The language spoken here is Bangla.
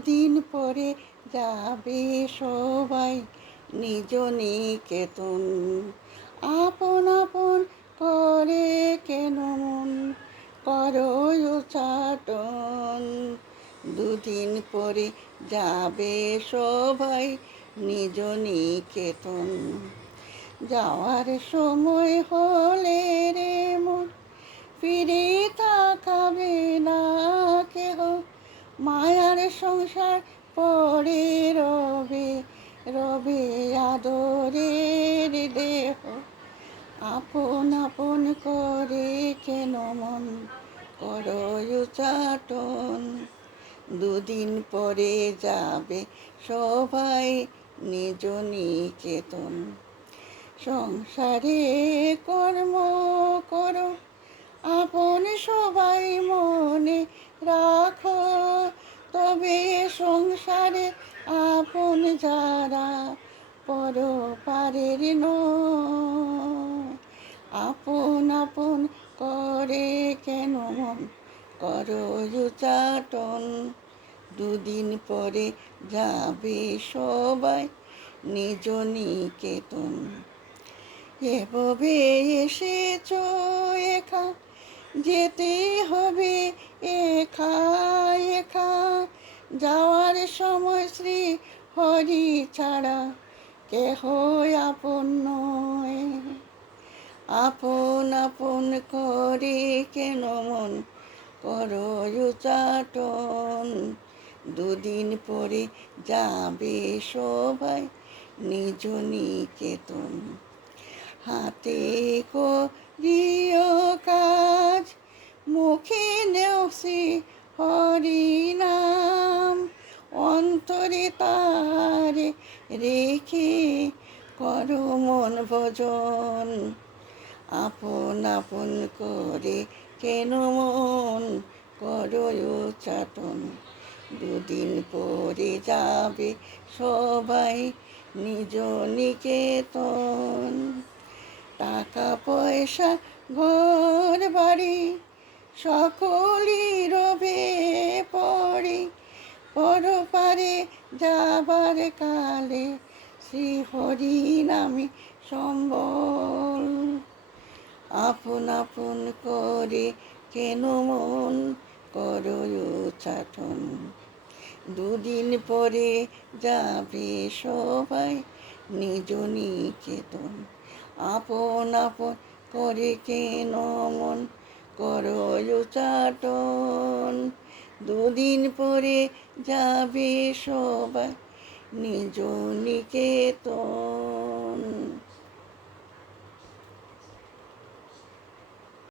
দুদিন পরে যাবে সবাই নিজ নিকেতন। আপন আপন করে কেন মন করো উচাটন। দুদিন পরে যাবে সবাই নিজ নিকেতন। যাওয়ার সময় হলে রে মন ফিরে তাকাবে না কেহ। মায়ার সংসার পড়ে রবে রবে আদরের দেহ। আপন আপন করে কেন মন করো উচাটন। দুদিন পরে যাবে সবাই নিজ নিকেতন। সংসারে কর্ম করো আপন সবাই মনে রাখো, তবে সংসারে আপন যারা পরপারের নয়। আপন আপন করে কেন মন করো উচাটন। দুদিন পরে যাবে সবাই নিজ নিকেতন। এভাবে এসেছো একা যেতে হবে একা একা। যাওয়ার সময় শ্রী হরি ছাড়া কেহ আপন নয়। আপন আপন করে কেন মন করো উচাটন। দুদিন পরে যাবে সবাই নিজ নিকেতন। হাতে করিও কাজ মুখে নেও শ্রী হরি নাম। অন্তরে তারে রেখে করো মন ভজন। আপন আপন করে কেন মন করো উচাটন। দুদিন পরে যাবে সবাই নিজ নিকেতন। টাকা পয়সা ঘর বাড়ি সকলই রবে পড়ে, পরপারে যাবার কালে শ্রী হরি নামে সম্বল। আপন আপন করে কেন মন করো উচাটন। দুদিন পরে যাবে সবাই নিজ নিকেতন। আপন আপন করে কেন মন করো উচাটন। দুদিন পরে যাবে সবাই নিজ নিকেতন।